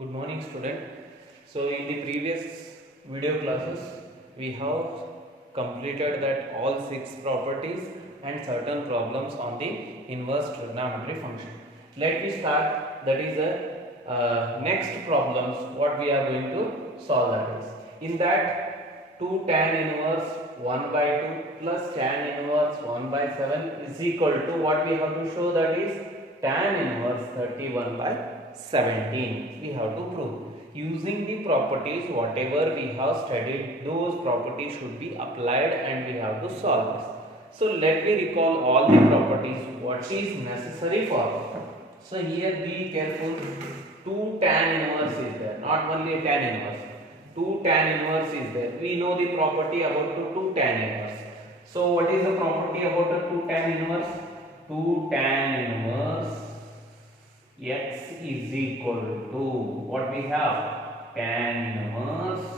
Good morning, student. So in the previous video classes, we have completed that all 6 properties and certain problems on the inverse trigonometry function. Let me start. That is the next problems what we are going to solve. That is in that 2 tan inverse 1 by 2 plus tan inverse 1 by 7 is equal to what we have to show, that is tan inverse 31 by 17 we have to prove. Using the properties whatever we have studied, those properties should be applied and we have to solve this. So let me recall all the properties what is necessary for. So here be careful, 2 tan inverse is there, not only tan inverse, 2 tan inverse is there. We know the property about 2 tan inverse. So what is the property about the 2 tan inverse? 2 tan inverse x is equal to what we have, tan inverse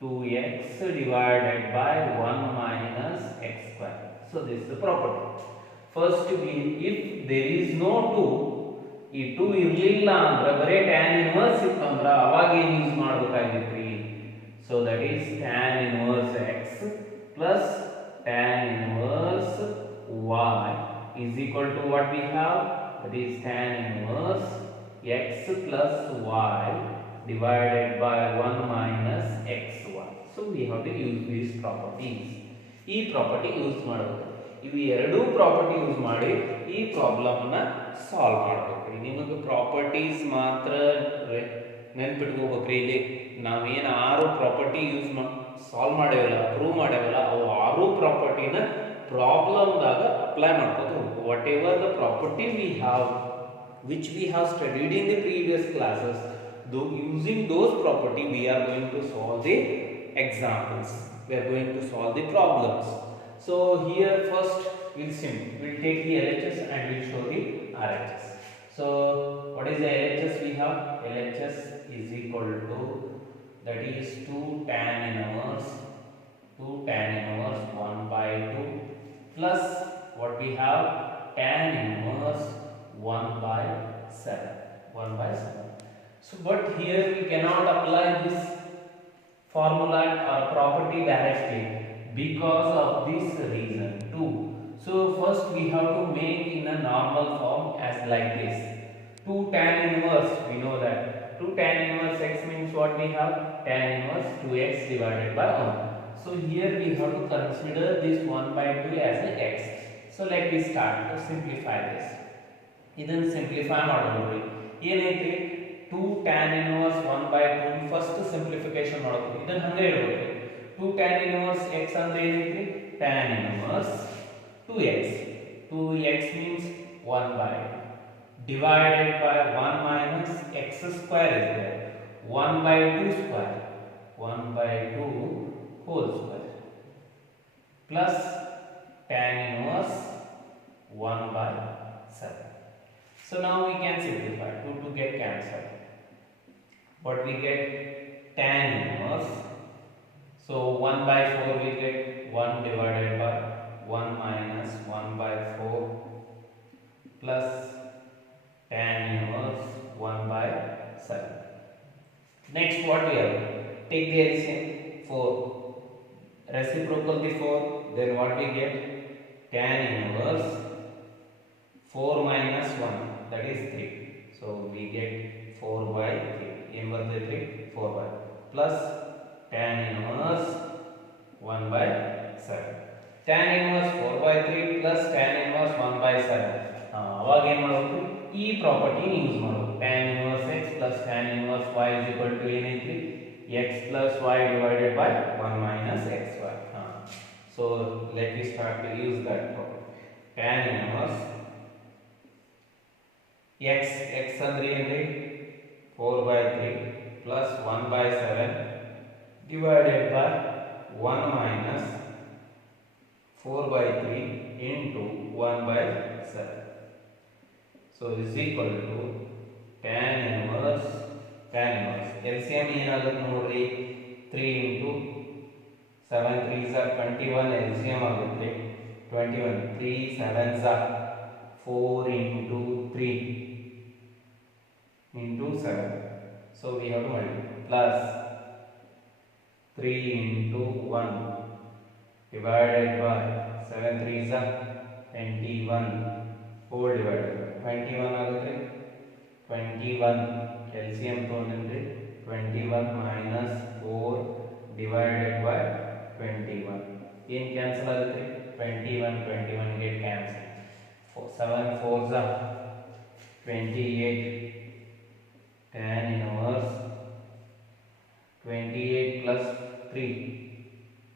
2x divided by 1 minus x square. So this is the property. First, if there is no 2, ಈ 2 ಇರಲಿಲ್ಲ ಅಂದ್ರೆ ಬರೇ tan inverse ಇತ್ತಂದ್ರೆ ಅವಾಗ ಏನು use ಮಾಡಬೇಕಾಗಿತ್ತು? So that is tan inverse x plus tan inverse y is equal to what we have, that is tan inverse x plus y divided by 1 minus xy. So we have to use these properties. ಈ property use ಮಾಡಬೇಕು. ಇವು ಎರಡು property use ಮಾಡಿ ಈ problem ನ solve ಮಾಡಬೇಕು. ನಿಮಗೆ properties ಮಾತ್ರ ನೆನಪಿಟ್ಕೋಬೇಕ್ರಿ. ಇಲ್ಲಿ ನಾವೇನು 6 ಪ್ರಾಪರ್ಟಿ ಯೂಸ್ ಸಾಲ್ವ್ ಮಾಡೇವಲ್ಲ, ಪ್ರೂವ್ ಮಾಡೇವಲ್ಲ, ಅವು 6 ಪ್ರಾಪರ್ಟಿನ ಪ್ರಾಬ್ಲಮ್ದಾಗ ಅಪ್ಲೈ ಮಾಡ್ಕೋದು. Whatever the property we have which we have studied in the previous classes, though using those property we are going to solve the examples, we are going to solve the problems. So here first we'll take the LHS and we'll show the RHS. So what is the LHS we have? LHS is equal to, that is 2 tan inverse 1 by 2 plus what we have, tan inverse 1 by 7. So but here we cannot apply this formula or property directly because of this reason too. So first we have to make in a normal form as like this. 2 tan inverse, we know that 2 tan inverse x means what we have, tan inverse 2x divided by 1. So here we have to consider this 1 by 2 as an x. So let me start to simplify this. ಇದನ್ನು simplify ಮಾಡೋಣ. ಏನೈತಿ, 2 tan inverse 1 by 2 first simplification ಮಾಡೋದು. ಇದನ್ನ ಹಂಗೆ ಇಡಬೇಕು. 2 tan inverse x ಅಂದ್ರೆ ಏನೈತಿ, tan inverse 2x. 2x means 1 by divided by 1 minus x square is there. 1 by 2 square, 1 by 2 whole square plus tan inverse 1 by 7. So now we can simplify. 2 get cancelled. But we get tan inverse. So 1 by 4 we get 1 divided by 1 minus 1 by 4 plus tan inverse 1 by 7. Next what we have? Take the LCM 4. Reciprocal the 4. Then what we get? Tan inverse 4 minus 1. That is 3. So we get 4 by 3. M was the 3, 4 by plus tan inverse 1 by 7. Tan inverse 4 by 3 plus tan inverse 1 by 7. ಅವಾಗ ಏನು ಮಾಡಬೇಕು, ಈ property use ಮಾಡಬೇಕು. tan inverse x plus tan inverse y is equal to ಏನೈತಿ, x plus y divided by 1 minus xy. So let me start to use that property. Tan inverse x ಅಂದ್ರೆ ಏನ್ರಿ, 4 by 3 plus 1 by 7 divided by 1 minus 4 by 3 into 1 by 7. So is equal to tan inverse LCM ಏನಾಗುತ್ತೆ ನೋಡ್ರಿ, 3 into 7 3s are 21, LCM ಆಗುತ್ತೆ 21. 3 7s are 4 into 3 into 7. So we have to multiply plus 3 into 1 divided by 7 3 is 21 4 divided by 21 ಆಗುತ್ತೆ 21 LCM ತೊಗೊಂಡ್ರೆ 21 minus 4 divided by 21 ಏನು cancel ಆಗುತ್ತೆ 21 get cancel 7 4s are 28 tan inverse 28 plus 3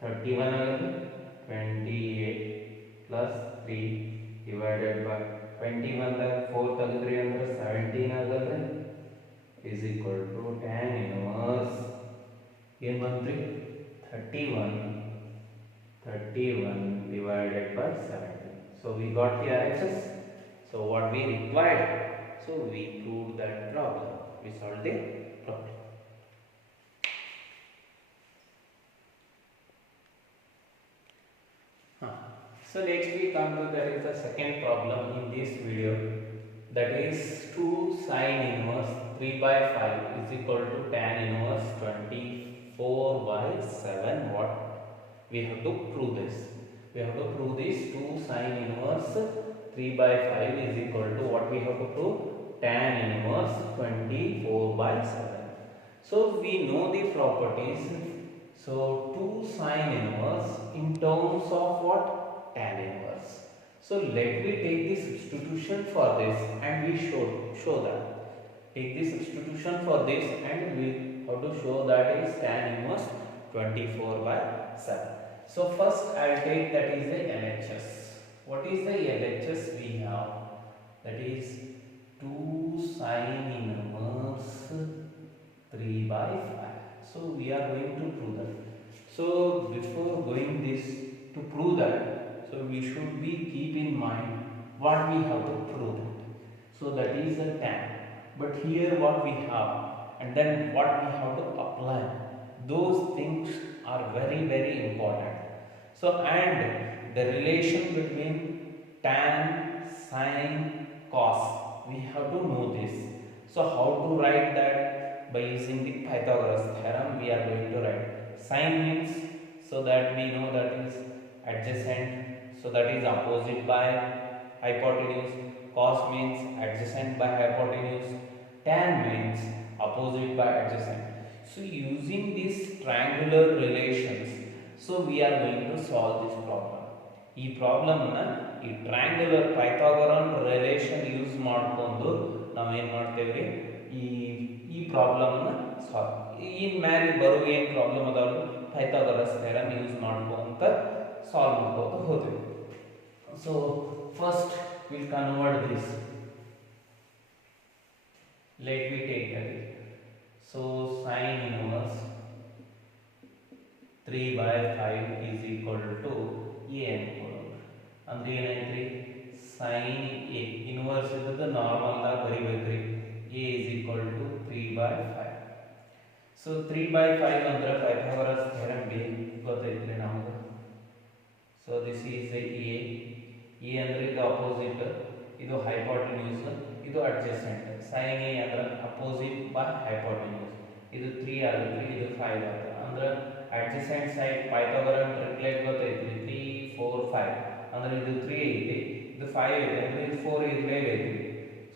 31 ಆಗುತ್ತೆ 28 plus 3 divided by 21 ದಾಗ 4 ತೆಗೆದ್ರಿ ಅಂದ್ರೆ 17 ಆಗುತ್ತೆ is equal to tan inverse ಏನು ಬಂತ್ರಿ 31 divided by 17. So we got the RHS. So what we required, so we proved that problem, we solved the problem. So next we come to that is the second problem in this video, that is 2 sin inverse 3 by 5 is equal to tan inverse 24 by 7. What we have to prove this? We have to prove this 2 sin inverse 3 by 5 is equal to what we have to prove? Tan inverse 24 by 7. So we know the properties. So 2 sin inverse in terms of what? Tan inverse. So let me take the substitution for this and we show that. Take the substitution for this and we have to show that is tan inverse 24 by 7. So first I will take that is the LHS. What is the LHS we have? That is 2 sin inverse 3 by 5. So we are going to prove that. So before going this to prove that, so we should be keep in mind what we have to prove that. So that is a tan. But here what we have and then what we have to apply. Those things are very important. So and the relation between tan, sin, cos, we have to know this. So how to write that? By using the Pythagoras theorem we are going to write. Sin means, so that we know that is adjacent, so that is opposite by hypotenuse. Cos means adjacent by hypotenuse. Tan means opposite by adjacent. So using these triangular relations, so we are going to solve this problem. ಈ problem ನ ಈ triangular ಪೈಥಾಗರನ್ relation use ಮಾಡಿಕೊಂಡು ನಾವು ಏನು ಮಾಡ್ತೇವೆ ಈ problem ನ solve. ಇನ್ ಮೇಲೆ ಬರುವ ಏನು ಪ್ರಾಬ್ಲಮ್ ಅದಾವ ಪೈಥಾಗರಸ್ ಥಿಯರಮ್ ಯೂಸ್ ಮಾಡ್ಕೊಂತ ಸಾಲ್ವ್ ಮಾಡ್ಕೋತ ಹೋಗ್ತೀವಿ. So first will convert this. Let we take that. So sin inverse 3 by 5 is equal to a ಅನ್ಕೊಳ್ಳೋಣ. ಅಂದ್ರೆ ಏನೈತ್ರಿ sin a ಇನ್ವರ್ಸ್ ಇದ್ದದ್ದು ನಾರ್ಮಲ್ ದಾಗ ಬರಿಬೇಕ್ರಿ. a is equal to 3 by 5. So 3 by 5 ಅಂದ್ರೆ Pythagoras theorem ಗೊತ್ತೈತ್ರಿ ನಮಗೆ. So this is a ಅಂದ್ರೆ ಇದು opposite, ಇದು hypotenuse, ಇದು adjacent. sin a ಅಂದ್ರೆ ಅಪೋಸಿಟ್ by hypotenuse. ಇದು 3 ಆಗುತ್ತೆ, ಇದು 5 ಆಗುತ್ತೆ. ಅಂದ್ರೆ adjacent side Pythagorean triplet ಗೊತ್ತೈತ್ರಿ 3 4 5. ಅಂದ್ರೆ ಇದು 3 ಐತಿ, ಇದು 5 ಐತಿ, ಅಂದ್ರೆ ಇದು 4 ಇರಲೇಬೇಕು.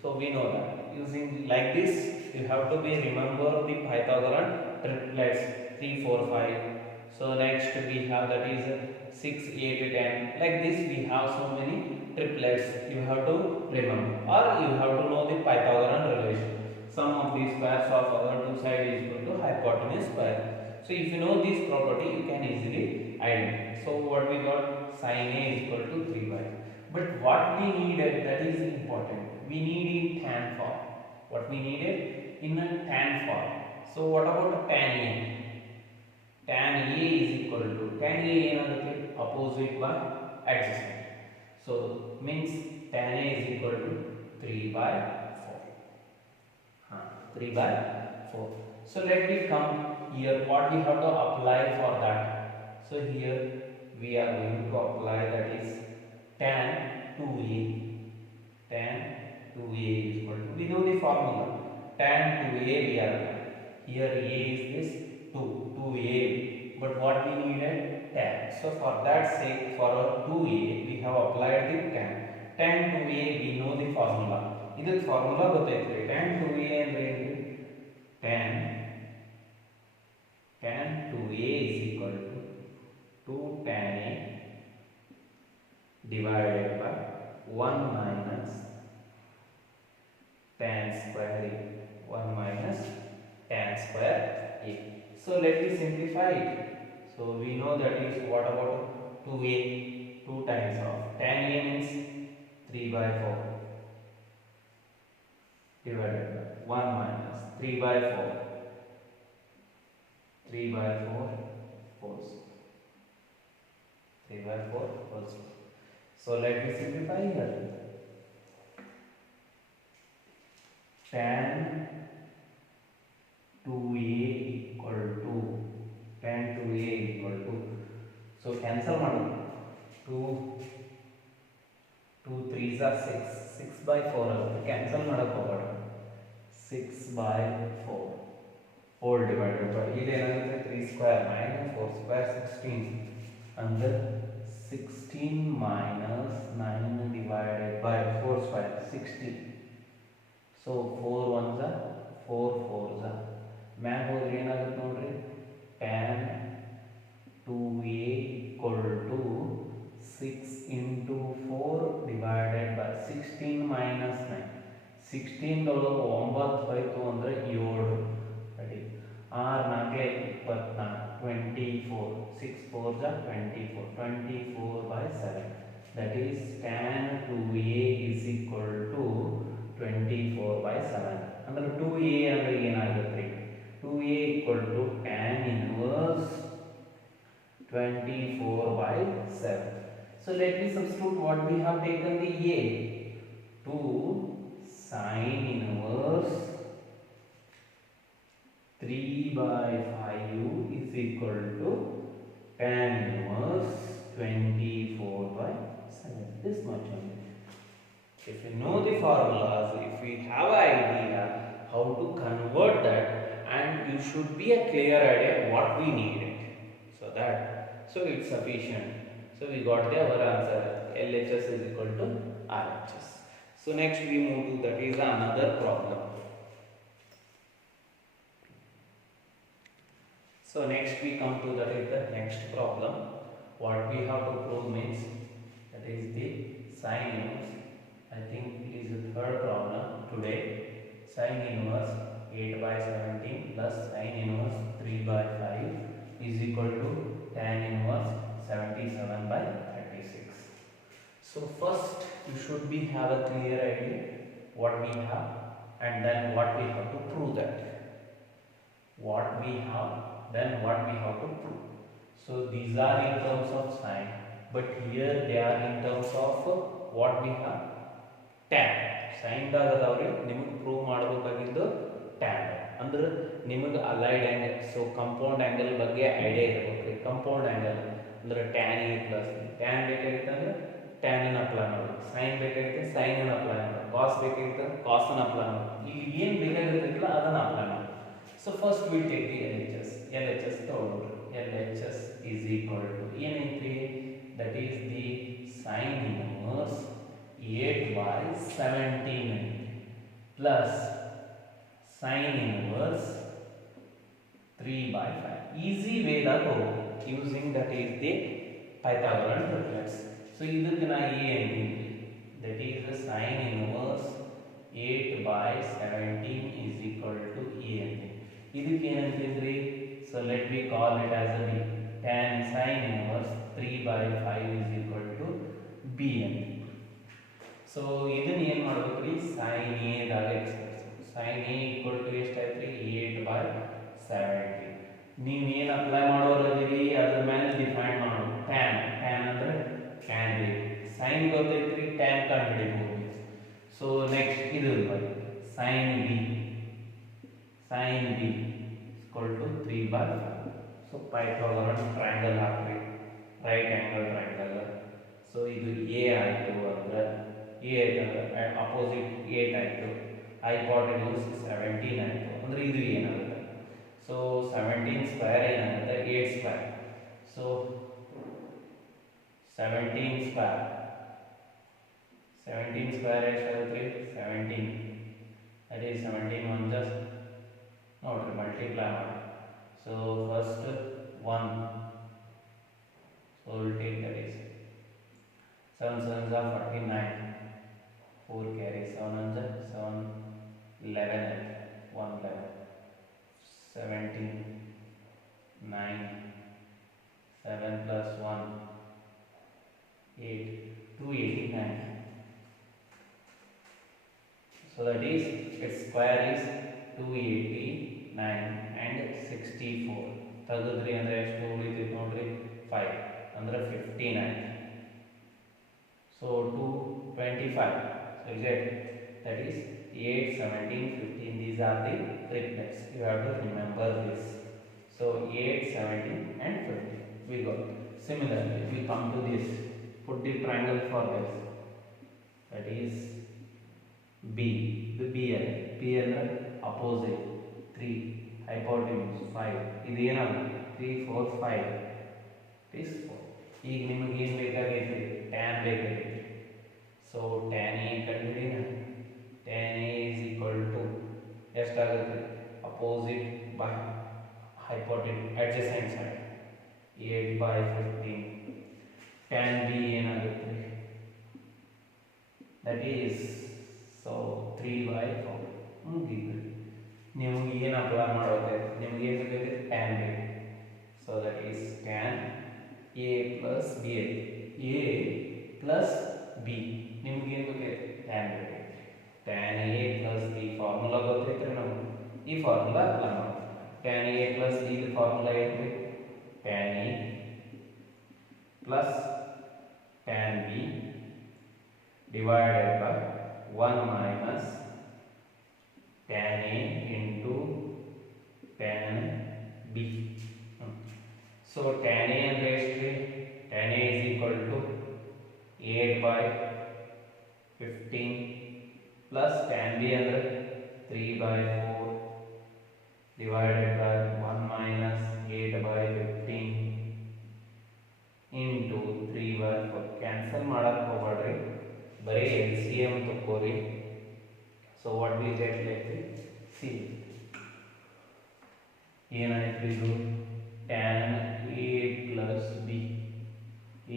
So we know that using like this you have to be remember the Pythagorean triplets 3 4 5. So next we have that is 6 8 10. Like this we have so many triplets you have to remember, or you have to know the Pythagorean relation. Sum of the squares of other two sides is equal to hypotenuse square. So if you know this property you can easily identify. So what we got? Sin a is equal to 3 by. But what we needed, that is important. We need in tan form. What we needed in a tan form. So what about tan a? Tan a is equal to tan a ಏನಾಗುತ್ತೆ? Opposite by adjacent. So means tan a is equal to 3 by 4. 3 by 4. So let me come here. What we have to apply for that? So here we are going to apply that is tan 2a. Tan 2a is equal to, we know the formula, tan 2a we are applying. Here a is this 2a, but what we needed tan. So for that sake, for our 2a we have applied the tan. Tan 2a we know the formula. Idಕ್ಕೆ formula ಗೊತ್ತೈತ್ರಿ. Tan 2a ಅಂದ್ರೆ ಏನ್ರಿ? tan 2a is equal to 2 tan a divided by 1 minus tan square a. 1 minus tan square a. So let me simplify it. So we know that is what about 2a? 2 times of tan a means 3 by 4 divided by 1 minus 3 by 4 3 by 4 whole square. 3 by 4 whole square. So let me simplify here. Tan 2a equal to tan 2a equal to, so cancel madu 2 3s are 6 by 4 agutte, cancel madake hogada 6 by 4 whole divided by ಇಲ್ಲಿ ಏನಾಗುತ್ತೆ 3 square minus 4 square 16 under 16 minus 9 divided by 4 square 60. So 4 ones are 4 4s are ಮ್ಯಾಗ ಹೋದ್ರೆ ಏನಾಗುತ್ತೆ ನೋಡ್ರಿ tan 2a equal to 6 into 4 divided by 16 minus 9. 16 ಒಳಗೆ 9 ಹೋಯ್ತು ಅಂದ್ರೆ 7 ready 6 4 24 24 6 4s are 24 24 by 7. That is tan 2a is equal to 24 by 7. ಅಂದ್ರೆ 2a ಅಂದ್ರೆ ಏನಾಗುತ್ತೆ 2a equal to tan inverse 24 by 7. So let me substitute what we have taken the a. 2 sin inverse 3 by 5 is equal to tan inverse 24 by 7. This much only. If you know the formulas, if we have an idea how to convert that, and you should be a clear idea what we need, so it's sufficient. So we got our answer. LHS is equal to RHS. So next we move to, that is another problem. So next we come to, that is the next problem. What we have to prove means, that is the sin inverse. I think it is the third problem today. Sin inverse 8 by 17 plus sin inverse 3 by 5 is equal to tan inverse 77 by 36. So first you should be have a clear idea what we have, and then what we have to prove that. What we have, then what we have to prove. So these are in terms of sin, but here they are in terms of what we have, tan. Sin ದಾಗ ಅದಾವ್ರಿ, ನಿಮಗೆ prove ಮಾಡಬೇಕಾಗಿದ್ದು tan. ಅಂದ್ರೆ ನಿಮಗೆ allied angle, so compound angle ಬಗ್ಗೆ idea ಇರಬೇಕು. Compound angle ಅಂದ್ರೆ tan a plus tan ಬೇಕಾಗಿತ್ತು ಅಂದ್ರೆ tan ಅನ್ನು ಅಪ್ಲೈ ಮಾಡೋದು, sin ಬೇಕಾಗಿತ್ತು sin ಅನ್ನು ಅಪ್ಲೈ ಮಾಡೋದು, cos ಬೇಕಾಗಿತ್ತು cos ಅನ್ನು ಅಪ್ಲೈ ಮಾಡೋದು, ಇಲ್ಲಿ ಏನು ಬೇಕಾಗಿರಲಿಲ್ಲ ಅದನ್ನು ಅಪ್ಲೈ ಮಾಡೋದು. So first we take the LHS ತಗೊಳ್ಳೋಣ. LHS is equal to ಏನೈತಿ, that is the sin inverse 8 by 17 plus sin inverse 3 by 5. Easy way that using, that is the Pythagorean triplets. So ಇದಕ್ಕೆ ನಾ a ಅಂತೀನಿ, that is the sin inverse 8 by 17 is equal to a ಅಂತೀನಿ. ಇದಕ್ಕೆ ಏನಂತಿದ್ರಿ, so let me call it as a b. Tan sin inverse 3 by 5 is equal to b ಅಂತೀನಿ. So ಇದನ್ನ ಏನು ಮಾಡಬೇಕ್ರಿ, sin a ದಾಗ express. sin a equal to ಎಷ್ಟಾಯ್ತು, 8 by 17. ನೀವು ಏನು ಅಪ್ಲೈ ಮಾಡೋರದಿರಿ ಅದ್ರ ಮೇಲೆ ಡಿಫೈನ್ ಮಾಡೋದು. tan ಅಂದ್ರೆ tan ರೀ, sin ಗೊತ್ತೈತ್ರಿ, tan ಕಂಡುಹಿಡಿಬಹುದು. ಸೊ ನೆಕ್ಸ್ಟ್ ಇದು sin b equal to 3 by 5. So Pythagorean triangle ಹಾಕ್ರಿ, ರೈಟ್ ಆಂಗಲ್ ಟ್ರಯಾಂಗಲ್. ಸೊ ಇದು a ಆಯಿತು ಅಂದ್ರೆ a ಆಯ್ತಂದ್ರೆ ಅಪೋಸಿಟ್ 8 ಆಯಿತು, ಹೈಪಾಟೆನ್ಯೂಸ್ 17 ಆಯಿತು ಅಂದರೆ ಇದು ಏನಾಗುತ್ತೆ. ಸೊ 17 ಸ್ಕ್ವೇರ್ ಏನಾಗುತ್ತೆ 8 ಸ್ಕ್ವೇರ್. ಸೊ 17 ಸ್ಕ್ವೇರ್ ಎಷ್ಟಾಗುತ್ತೆ 17 that is 17 1 just ನೋಡ್ರಿ ಮಲ್ಟಿಪ್ಲೈ ಮಾಡಿ. So first 1 so we'll take that is 7 7s are 49 4 carry 7 1 7 11 1 11 17 9 7 plus 1 8 289. So that is its square is 289 and 64. ತೆಗೆದ್ರಿ ಅಂದರೆ ಎಷ್ಟು ಉಳಿತೈತೆ ನೋಡ್ರಿ 5 ಅಂದರೆ 59. So 225. So is it that is 8 17 15. These are the triplets. You have to remember this. So 8 17 and 15 we got. Similarly we come to this. Put the triangle for this. That is B. The B ಅಂದರೆ opposite 3 hypotenuse 5. ಇದು ಏನಾಗುತ್ತೆ 3 4 5 is 4. ಈಗ ನಿಮಗೆ ಏನು ಬೇಕಾಗೈತಿ tan ಬೇಕಾಗೈತಿ. So tan A ಕಂಡುಹಿಡಿಯೋಣ. tan A is equal to ಎಷ್ಟಾಗುತ್ತೆ opposite by hypotenuse adjacent side 8 by 15. tan B ಏನಾಗುತ್ತೆ that is so 3 by 4. ಮುಗಿತು. ನಿಮಗೆ ಏನು ಅಪ್ಲೈ ಮಾಡೋದು ನಿಮಗೆ ಏನು ಬೇಕಾಗುತ್ತೆ tan B. so that is tan A plus B. A plus B ನಿಮಗೆ ಏನು ಬೇಕಾಗುತ್ತೆ tan B. tan A plus B formula ಗೊತ್ತೈತ್ರಿ ನಮಗೆ. ಈ ಫಾರ್ಮುಲಾ ಅಪ್ಲೈ ಮಾಡೋದು. tan A plus B the formula ಏನು tan A plus tan B divided by 1 minus tan A into tan B. So tan A ಅಂದರೆ ಎಷ್ಟು? tan A is equal to 8 by 15 plus tan B ಅಂದರೆ 3 by 4 divided by 1 minus 8 by 15 into 3 by 4. Cancel ಮಾಡಕ್ಕೆ ಹೋಗ್ಬೇಡ್ರಿ, ಬರೀ LCM ತಗೋರಿ. So what we get like C ಏನಾಯ್ತು ಇದು tan A plus B.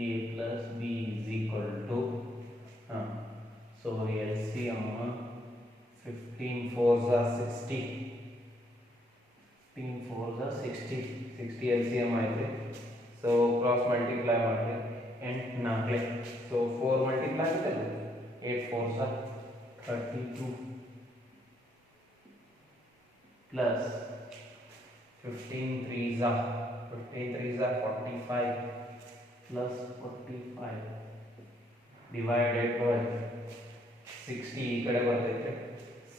A plus B is equal to so LCM 15 4s are 60. 15 4s are 60. 60 LCM ಆಯ್ತು. So cross multiply ಮಾಡಿರಿ 8 4. So 4 multiply ಆಗುತ್ತೆ 8 4s are 32 plus 15 3s are 45 plus 45 divided by 60 ಈ ಕಡೆ ಬರ್ತೈತೆ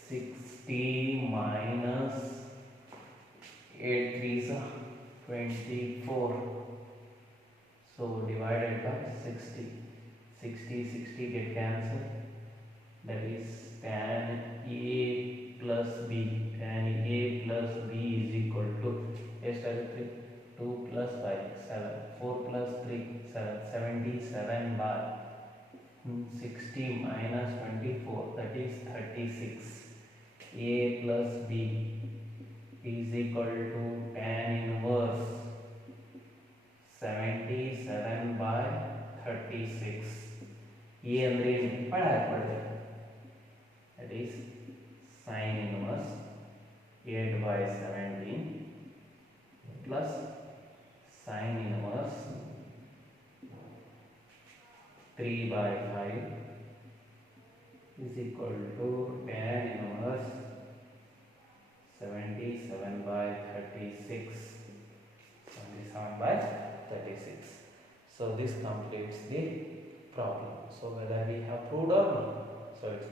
60 minus 8 3s are 24. so divided by 60 get cancelled. that is tan A plus B. tan A plus B is equal to ಎಷ್ಟಾಗುತ್ತೆ 2 plus 5 7 4 plus 3 7 77 by 60 minus 24 that is 36. A plus B is equal to tan inverse 77 by 36. A ಅಂದರೆ ಏನು ಪಡೆಯಲ್ಪಡುತ್ತೆ that is sin inverse 8 by 17 plus sin inverse 3 by 5 is equal to tan inverse 77 by 36. 77 by 36. So this completes the problem. So whether we have proved or not. So it's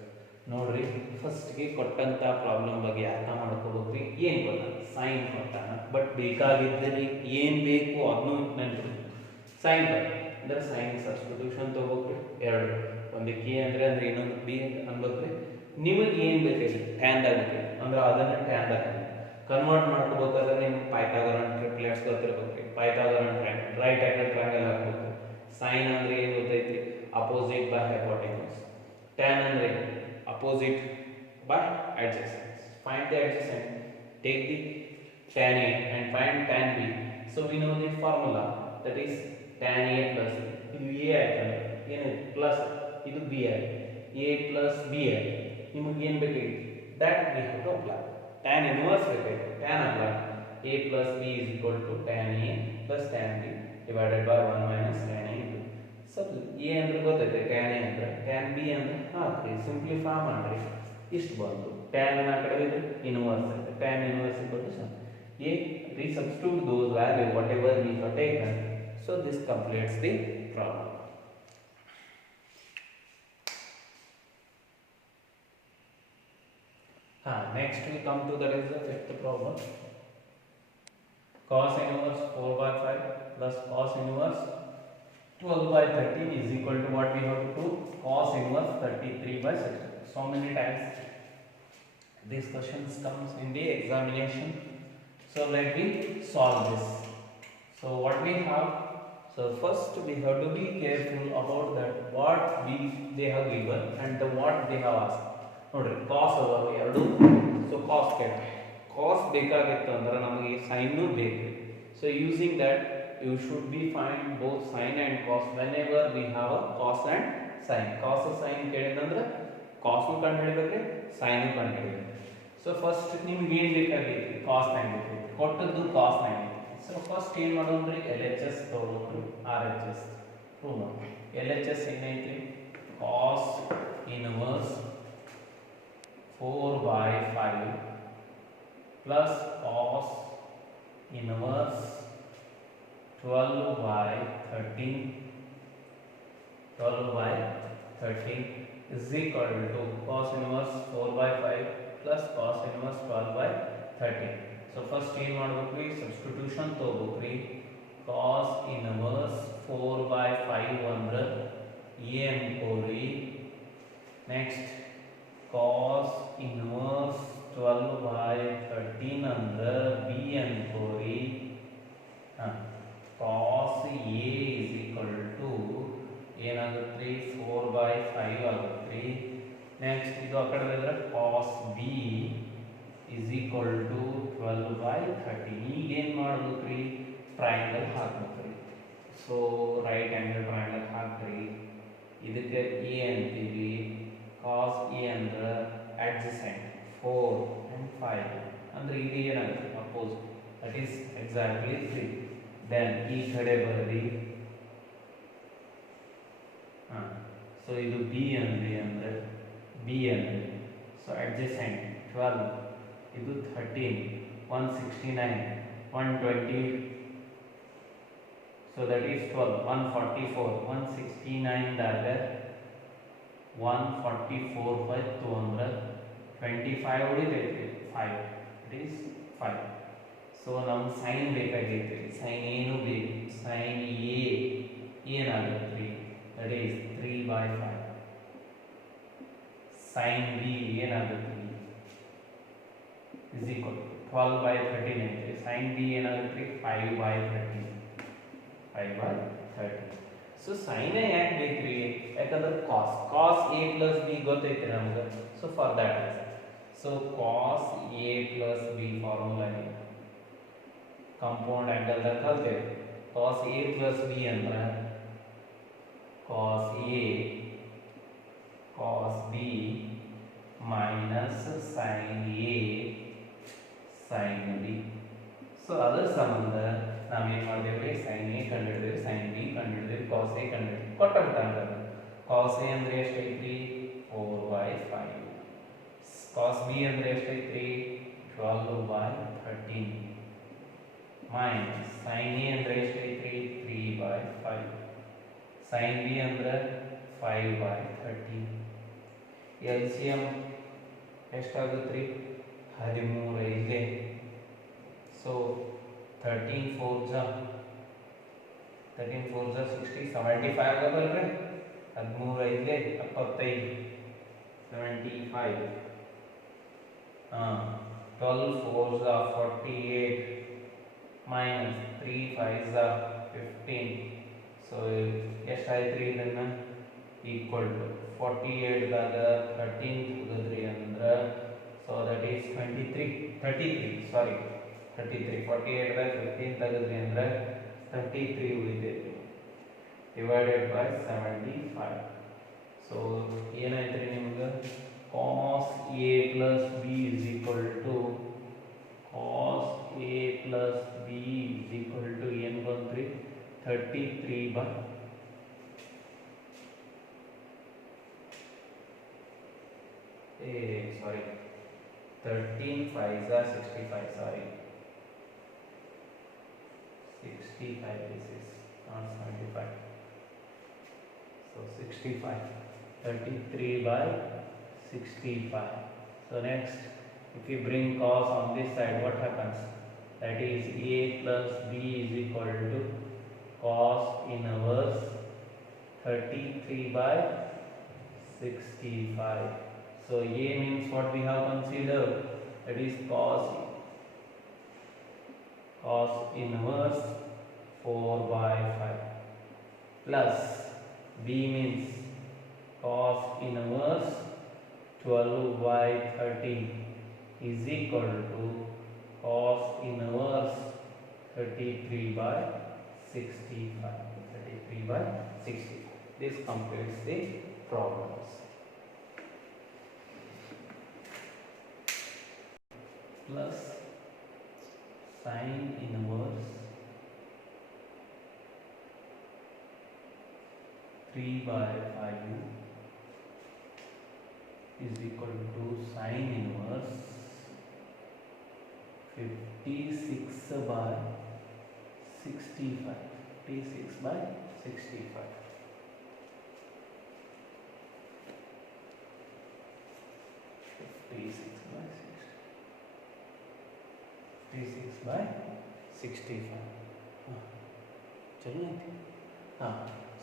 ನೋಡ್ರಿ ಫಸ್ಟ್ಗೆ ಕೊಟ್ಟಂಥ problem ಬಗ್ಗೆ ಅರ್ಥ ಮಾಡ್ಕೋಬೇಕ್ರಿ. ಏನು ಗೊತ್ತಾ sign ಕೊಟ್ಟಾನ, but ಬೇಕಾಗಿದ್ದರೆ ಏನು ಬೇಕು ಅದನ್ನು ನೆನಪು ಸೈನ್ ಅಂದರೆ ಸೈನ್ ಸಬ್ಸ್ಟಿಟ್ಯೂಷನ್ ತೊಗೋಕ್ರಿ. ಎರಡು, ಒಂದು ಕೆ ಅಂದರೆ ಇನ್ನೊಂದು ಬಿ ಅನ್ಬೇಕ್ರಿ. ನಿಮಗೆ ಏನು ಬೇಕಾಗಿ ಟ್ಯಾನ್ದಾಗ ಬೇಕು ಅಂದ್ರೆ ಅದನ್ನು ಟ್ಯಾನ್ದಾಗ ಕನ್ವರ್ಟ್ ಮಾಡ್ಕೋಬೇಕಾದ್ರೆ ನಿಮ್ಗೆ ಪೈಥಾಗರನ್ ಟ್ರಿಪ್ಲೆಟ್ಸ್ ಗೊತ್ತಿರ್ಬೇಕು. ಪೈಥಾಗರನ್ ಟ್ರಯಾಂಗಲ್, ರೈಟ್ ಆಂಗಲ್ ಟ್ರಯಾಂಗಲ್ ಹಾಕ್ಬೇಕು. ಸೈನ್ ಅಂದ್ರೆ ಏನು ಗೊತ್ತೈತಿ? Opposite by hypotenuse. ಟ್ಯಾನ್ ಅಂದ್ರೆ opposite by adjacent. Find the adjacent, take the tan A and find tan B. So we know the formula, that is tan A plus ಇದು A ಆಯ್ತಲ್ಲ, ಏನು plus ಇದು B ಆಯ್ತು, A plus B ಆಯ್ತು. ನಿಮಗೆ ಏನು ಬೇಕಾಗಿ that we have to apply. tan inverse ಬೇಕಾಗಿ tan apply. A plus B is equal to tan A plus tan B divided by 1 minus tan A into sub A ಅಂದ್ರೆ ಗೊತ್ತೈತೆ tan A ಅಂದ್ರೆ, tan B ಅಂದ್ರೆ ಹಾಕ್ರಿ, simplify ಮಾಡ್ರಿ, ಇಷ್ಟು ಬಂತು. tan ನ ಕಡೆ ಇದ್ರೆ ಇನ್ವರ್ಸ್ ಆಯ್ತು, tan inverse equal to sum. A resubstitute those value whatever we have taken. So this completes the problem. Next we come to that is the fifth problem. Cos inverse 4 by 5 plus cos inverse 12 by 13 is equal to what we have to prove? Cos inverse 33 by 60. So many times these questions comes in the examination. So let me solve this. So what we have? So first we have to be careful about that what they have given and the what they have asked. ನೋಡ್ರಿ ಕಾಸ್ ಅದಾವ ಎರಡು. So cos ಕೇಳ, ಕಾಸ್ ಬೇಕಾಗಿತ್ತು ಅಂದ್ರೆ ನಮಗೆ sine ಬೇಕು. So using that you should be find both sine and cos whenever we have a cos and sine. Cos sine ಕೇಳಿದಂದ್ರೆ ಕಾಸ್ನು ಕಂಡು ಹಿಡಿಬೇಕ್ರಿ, ಸೈನು ಕಂಡು ಹಿಡಿಬೇಕು. ಸೊ ಫಸ್ಟ್ ನಿಮ್ಗೆ ಏನು ಬೇಕಾಗೈತಿ? ಕಾಸ್ ನೈನ್ ಬೇಕು, ಕೊಟ್ಟದ್ದು ಕಾಸ್ ನೈನ್. ಸೊ ಫಸ್ಟ್ ಏನು ಮಾಡೋಣ್ರಿ? ಎಲ್ ಎಚ್ ಎಸ್ ತೊಗೊಂಡ್ರಿ, ಆರ್ ಎಚ್ ಎಸ್ ಪ್ರೂವ್ ಮಾಡಿ. ಎಲ್ ಎಚ್ ಎಸ್ ಏನೈತಿ? Cos inverse 4 by 5 plus cos inverse 12 by 13 is equal to cos inverse 4 by 5 plus cos inverse 12 by 13. So first ಏನು ಮಾಡಬೇಕ್ರಿ? Substitution ತಗೋಬೇಕ್ರಿ. cos inverse 4 by 5 ಅಂದ್ರೆ a ಅನ್ಕೋರಿ. Next cos inverse 12 by 13 ಅಂದ್ರೆ b ಅನ್ಕೋರಿ. cos a is equal to ಏನಾಗುತ್ತೆ? 4 by 5 ಆಗುತ್ತೆ. Next ಇದು ಆ ಕಡೆ ಬಂದ್ರೆ cos b is equal to 12 by 13. ಈಗ ಏನು ಮಾಡ್ಬೇಕ್ರಿ? ಟ್ರಯಾಂಗಲ್ ಹಾಕ್ಬೇಕ್ರಿ. ಸೊ ರೈಟ್ ಆಂಗಲ್ ಟ್ರಯಾಂಗಲ್ ಹಾಕ್ರಿ. ಇದಕ್ಕೆ a ಅಂತೀವಿ. cos a ಅಂದ್ರೆ adjacent 4 and 5 ಅಂದ್ರೆ ಇದು ಏನಾಗುತ್ತೆ? Opposite, that is exactly 3. Then ಈ ಕಡೆ ಬರ್ರಿ. ಸೊ ಇದು b ಅಂದ್ರೆ b ಅಂದ್ರೆ ಸೊ adjacent 12, ಇದು 13, 169, 120. ಸೊ ದಟ್ ಈಸ್ 12, 144, 169 ದಾಗ 144 by 2 ಅಂದ್ರೆ 25 ಉಳಿದೈತಿ 5, ಇಟ್ ಈಸ್ 5. ಸೊ ನಮ್ಗೆ ಸೈನ್ ಬೇಕಾಗೈತಿ. ಸೈನ್ ಏನು ಬೇಕು? ಸೈನ್ ಎ ಏನಾಗುತ್ತೆ? That is 3 by 5. Sine b ಏನಾಗುತ್ತೆ? ಇಸ್ ಈಕ್ವಲ್ 12 by 13 ಐತಿ. ಸೈನ್ ಬಿ ಏನಾಗುತ್ತೆ? 5 by 13. 5 by 13. ಸೊ ಸೈನ್ ಯಾಕೆ ಬೇಕ್ರಿ? ಯಾಕಂದ್ರೆ ಕಾಸ್ ಎ ಪ್ಲಸ್ ಬಿ ಗೊತ್ತೈತಿ ನಮ್ಗೆ. So for that so cos a plus b formula compound ಆಂಗಲ್ದಾಗ ಕಲ್ತೇವೆ. ಕಾಸ್ ಎ ಪ್ಲಸ್ ಬಿ ಅಂದ್ರೆ cos a cos b minus sine a sine b. So ಅದರ ಸಂಬಂಧ ನಾವೇನು ಮಾಡಿದೇವ್ರಿ? ಸೈನ್ ಎ ಕಂಡುಹಿಡಿದೇವೆ, ಸೈನ್ ಬಿ ಕಂಡುಹಿಡಿದೇವೆ, ಕಾಸ್ ಎ ಕಂಡುಹಿಡಿದೇವೆ. ಕೊಟ್ಟಂತ ಕಾಸ್ ಎ ಅಂದ್ರೆ ಎಷ್ಟೈತ್ರಿ? 4 by 5. ಕಾಸ್ ಬಿ ಅಂದ್ರೆ ಎಷ್ಟೈತ್ರಿ? 12 by 13 ಮೈನಸ್ ಸೈನ್ ಎ ಅಂದ್ರೆ ಎಷ್ಟೈತ್ರಿ? 3 by 5. ಸೈನ್ ಬಿ ಅಂದ್ರೆ 5 by 13. ಎಲ್ ಸಿ ಎಂ ಎಷ್ಟಾಗುತ್ತೆ? 13 ಐದೇ. ಸೊ 13 4 जा 60, 75 ಆಗಲ್ರಿ. 13 ಐದೇ 75. 75. 12 fours are 48 minus 3 fives are 15. So ಎಷ್ಟಾಯ್ತು ಇದನ್ನ equal to 48 ದಾಗ 13 ತೆಗೆದ್ರಿ ಅಂದ್ರೆ so that is 33 sorry 33 48 ದಾಗ 15 ತೆಗೆದ್ರಿ ಅಂದ್ರೆ 33 ಉಳಿತೈತಿ divided by 75. so ಏನಾಯ್ತು ನಿಮಗೆ cos a plus b is equal to cos a plus b is equal to ಏನು ಬಂತ್ರಿ 33 by sorry 13 5s are 65 sorry 65 this is not 75 so 65 33 by 65. So next if you bring cos on this side what happens that is a plus b is equal to cos inverse 33 by 65. So a means what we have considered that is cos inverse 4 by 5 plus b means cos inverse 12 by 13 is equal to cos inverse 33 by 65. 33 by 65. This completes the problems. Plus sin inverse 3 by 5 is equal to sin inverse 56 by 65. 56 by 65. 56 by 60. 56 by 65.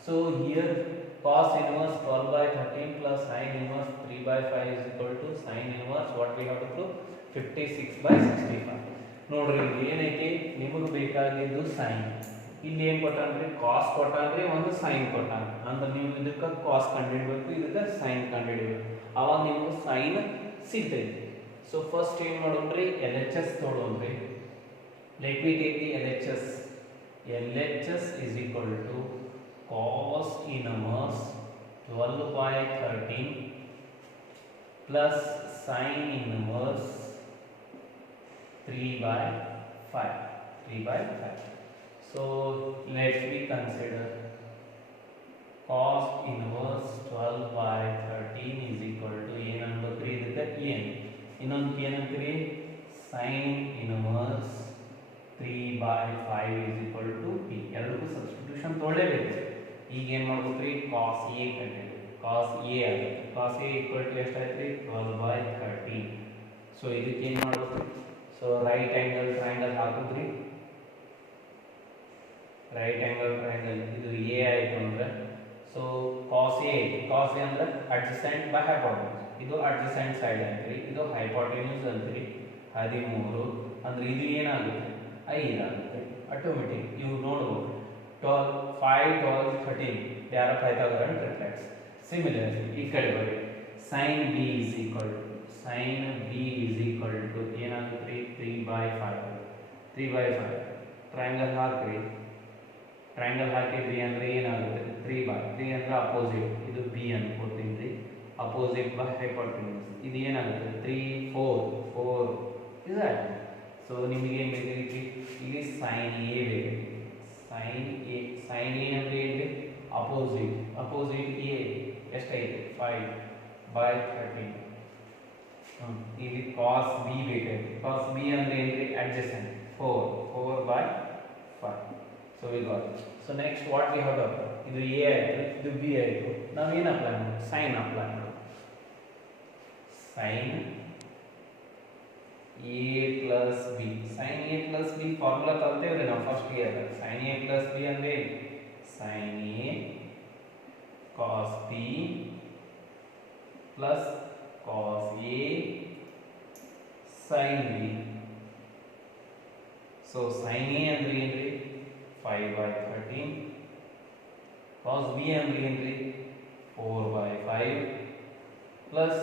So here cos inverse 12 by 13 plus sin inverse 3 by 5 is equal to sin inverse what we have to prove 56 by 65. ನೋಡ್ರಿ ಇಲ್ಲಿ ಏನೈತಿ ನಿಮಗೆ ಬೇಕಾಗಿದ್ದು sin ಇಲ್ಲಿ ಏನು ಕೊಟ್ಟಾನ್ರಿ cos ಕೊಟ್ಟಾನ್ರಿ ಒಂದು sin ಕೊಟ್ಟಾನ ಅಂದ್ರೆ ನೀವು ಇದಕ್ಕೆ cos ಕಂಡುಹಿಡಿಯಬೇಕು ಇದಕ್ಕೆ sin ಕಂಡುಹಿಡಿಯಬೇಕು ಅವಾಗ ನಿಮಗೆ sin ಸಿಗ್ತೈತಿ. ಸೊ ಫಸ್ಟ್ ಏನು ಮಾಡೋಣ್ರಿ LHS ತಗೊಳ್ಳೋಣ್ರಿ. Let me take the LHS. LHS is equal to cos inverse 12 by 13 plus sin inverse 3 by 5. 3 by 5. So let me consider cos inverse 12 by 13 is equal to ಏನು ಅನ್ಬೇಕ್ರಿ ಇದಕ್ಕೆ n. ಇನ್ನೊಂದು ಏನಂತೀರಿ sin inverse 3 by 5 is equal to p. ಎರಡಕ್ಕೂ substitution ತೊಗೊಳ್ಳೇಬೇಕು. ಈಗ ಏನು ಮಾಡ್ಬೇಕ್ರಿ cos a ಕಂಡುಹಿಡಿಯಬೇಕು. cos a ಆಗುತ್ತೆ. cos a equal to ಎಷ್ಟಾಯ್ತು 12 by 13. ಸೊ ಇದಕ್ಕೆ ಏನು ಮಾಡ್ಬೇಕು ಸೊ ರೈಟ್ ಆಂಗಲ್ ಟ್ರಯಾಂಗಲ್ ಹಾಕಿದ್ರಿ ರೈಟ್ ಆಂಗಲ್ ಟ್ರಯಾಂಗಲ್ ಇದು a ಆಯಿತು ಅಂದ್ರೆ so cos a cos a ಅಂದ್ರೆ ಅಡ್ಜಸೆಂಟ್ ಬೈ ಹೈಪೋಟೆನ್ಯೂಸ್ ಇದು ಅಡ್ಜಸೆಂಟ್ ಸೈಡ್ ಅಂತೀರಿ ಇದು ಹೈಪೋಟೆನ್ಯೂಸ್ ಅಂತೀರಿ 13 ಅಂದ್ರೆ ಇದು ಏನಾಗುತ್ತೆ 5 ಆಗುತ್ತೆ ಆಟೋಮೆಟಿಕ್ ಇವು ನೋಡಬಹುದು 12 5 12 13 they are Pythagorean triplets. Similarly ಈ ಕಡೆ ಬರಿ sin b is equal to ಏನಾಗುತ್ತೆ 3 by 5 ಟ್ರಯಾಂಗಲ್ ಹಾಕ್ರಿ ಟ್ರಯಾಂಗಲ್ ಹಾಕಿದ್ರಿ ಅಂದ್ರೆ ಏನಾಗುತ್ತೆ 3 by 3 ಅಂದ್ರೆ ಅಪೋಸಿಟ್ ಇದು b ಅನ್ಕೊಳ್ತೀನಿ ಅಪೋಸಿಟ್ ಬೈ ಹೈಪೋಟೆನ್ಯೂಸ್ ಇದು ಏನಾಗುತ್ತೆ 3 4 is that so ನಿಮಗೆ ಏನು ಬೇಕೈತಿ ಇಲ್ಲಿ sin a ಬೇಕು sin a ಅಂದ್ರೆ ಏನು ಅಪೋಸಿಟ್ a ಎಷ್ಟೈತೆ 5 by 13 ಇಲ್ಲಿ cos b ಬೇಕೈತಿ cos b ಅಂದ್ರೆ ಏನ್ರಿ adjacent 4 by 5 so we got it. So next what we have to apply ಇದು a ಆಯ್ತು ಇದು b ಆಯ್ತು ನಾವು ಏನು ಅಪ್ಲೈ ಮಾಡೋದು sin ಅಪ್ಲೈ ಮಾಡೋದು sin a plus b sin a plus b formula ಕಲ್ತೇವ್ರಿ ನಾವು first year sin a plus b ಅಂದ್ರೆ sin a cos b plus cos A sin B. So sin A ಅಂದ್ರೆ ಏನ್ರಿ 5/13 cos B ಅಂದ್ರೆ ಏನ್ರಿ 4/5 plus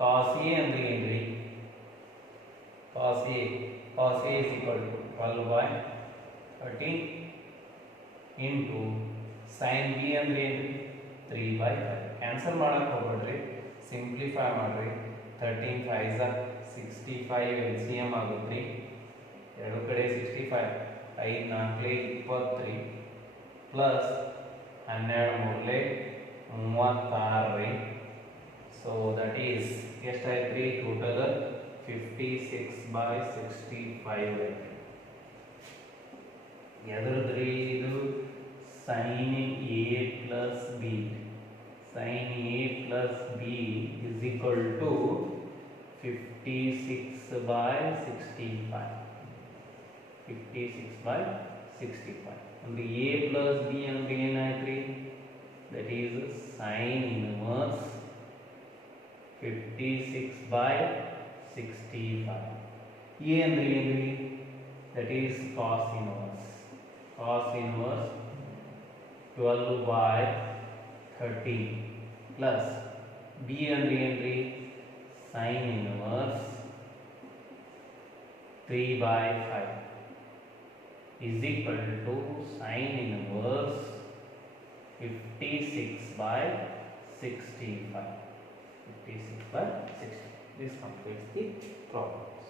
cos A ಅಂದ್ರೆ ಏನ್ರಿ cos A is equal to 12/13 into sin B ಅಂದ್ರೆ ಏನ್ರಿ 3/5 cancel ಮಾಡಕ್ಕೆ ಹೋಗ್ಬೇಡ್ರಿ, ಸಿಂಪ್ಲಿಫೈ ಮಾಡ್ರಿ. 13 5 65 LCM ಆಗುತ್ತೆ, ಎರಡು ಕಡೆ 65, 5 4 23 ಪ್ಲಸ್ 12 36 ರೀ. ಸೊ ದಟ್ ಈಸ್ ಎಷ್ಟಾಯ್ತು ರೀ ಟೋಟಲ್ 56/65 ಐತಿ. ಎದ್ರದ್ರಿ ಇದು sin A plus B. sin A plus B is equal to 56/65. 56/65 ಅಂದ್ರೆ A plus B ಅಂದ್ರೆ ಏನಾಯ್ತ್ರಿ, that is sin inverse 56/65. A ಅಂದ್ರೆ ಏನ್ರಿ, that is cos inverse 12/13 plus B ಅಂದ್ರೆ ಏನ್ರಿ sin inverse 3/5 is equal to sin inverse 56/65. 56/60. This completes the problems.